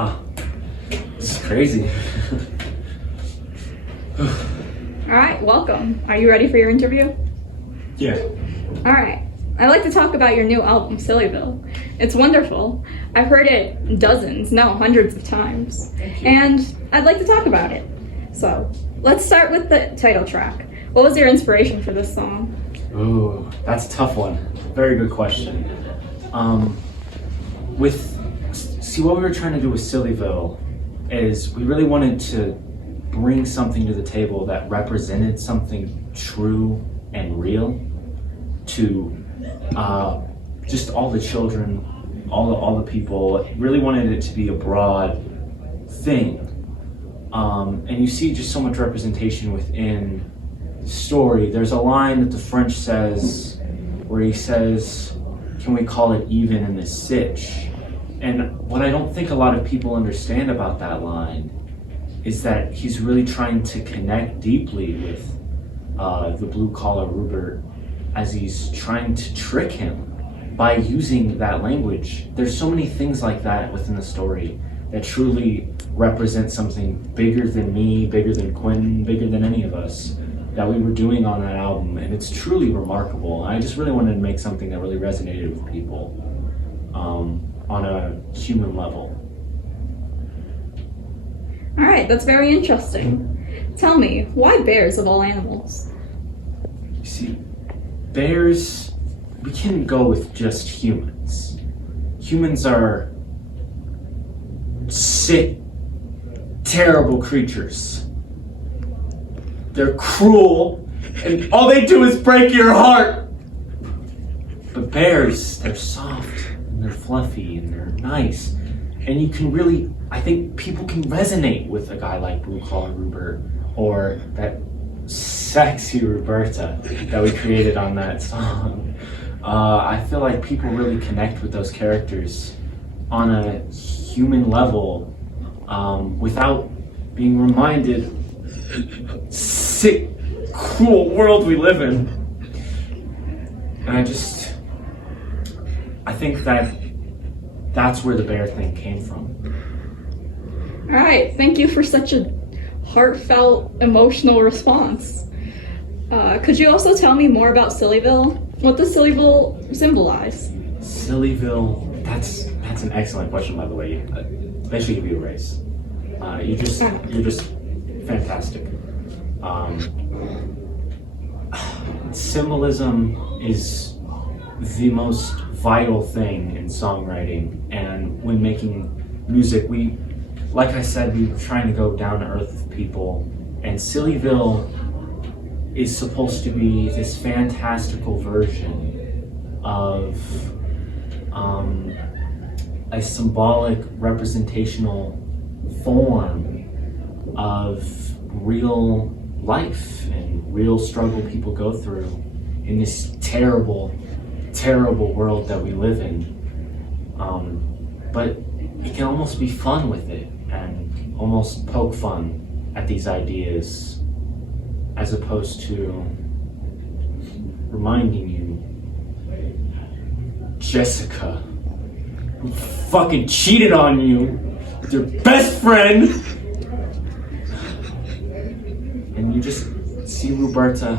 Wow. This is crazy. All right, welcome. Are you ready for your interview? Yeah. All right. I'd like to talk about your new album, Sillyville. It's wonderful. I've heard it dozens, no, hundreds of times. And I'd like to talk about it. So, let's start with the title track. What was your inspiration for this song? Ooh, that's a tough one. Very good question. See, what we were trying to do with Sillyville is we really wanted to bring something to the table that represented something true and real to just all the children, all the people. Really wanted it to be a broad thing. And you see just so much representation within the story. There's a line that the French says where he says, "Can we call it even in this sitch?" And what I don't think a lot of people understand about that line is that he's really trying to connect deeply with the blue-collar Rupert as he's trying to trick him by using that language. There's so many things like that within the story that truly represent something bigger than me, bigger than Quentin, bigger than any of us that we were doing on that album, and it's truly remarkable. I just really wanted to make something that really resonated with people on a human level. All right, that's very interesting. Tell me, why bears of all animals? You see, bears, we can't go with just humans. Humans are sick, terrible creatures. They're cruel, and all they do is break your heart. But bears, they're soft, and they're fluffy, and they're nice. And you can really, I think people can resonate with a guy like Blue Collar Rupert, or that sexy Roberta that we created on that song. I feel like people really connect with those characters on a human level without being reminded sick, cruel world we live in. And I think that's where the bear thing came from. All right, thank you for such a heartfelt, emotional response. Could you also tell me more about Sillyville? What does Sillyville symbolize? Sillyville, that's an excellent question, by the way. They should give you a raise. You're just fantastic. Symbolism is the most vital thing in songwriting, and when making music, like I said, we were trying to go down to earth with people, and Sillyville is supposed to be this fantastical version of a symbolic representational form of real life and real struggle people go through in this terrible, terrible world that we live in. But it can almost be fun with it and almost poke fun at these ideas, as opposed to reminding you, Jessica, who fucking cheated on you with your best friend, and you just see Roberta,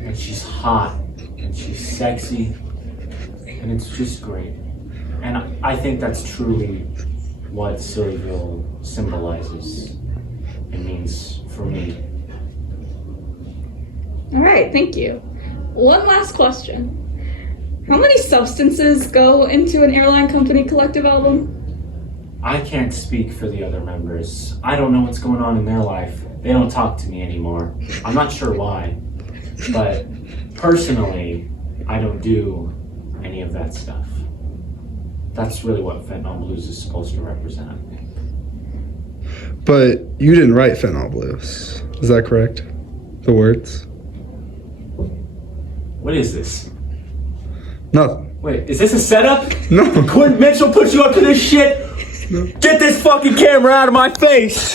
and she's hot, and she's sexy, and it's just great. And I think that's truly what Sillyville symbolizes and means for me. All right, thank you. One last question. How many substances go into an Airline company collective album? I can't speak for the other members. I don't know what's going on in their life. They don't talk to me anymore. I'm not sure why, but personally, I don't do any of that stuff. That's really what Fentanyl Blues is supposed to represent, I think. But you didn't write Fentanyl Blues, is that correct? The words? What is this? Nothing. Wait, is this a setup? No. Quentin Mitchell put you up to this shit? No. Get this fucking camera out of my face!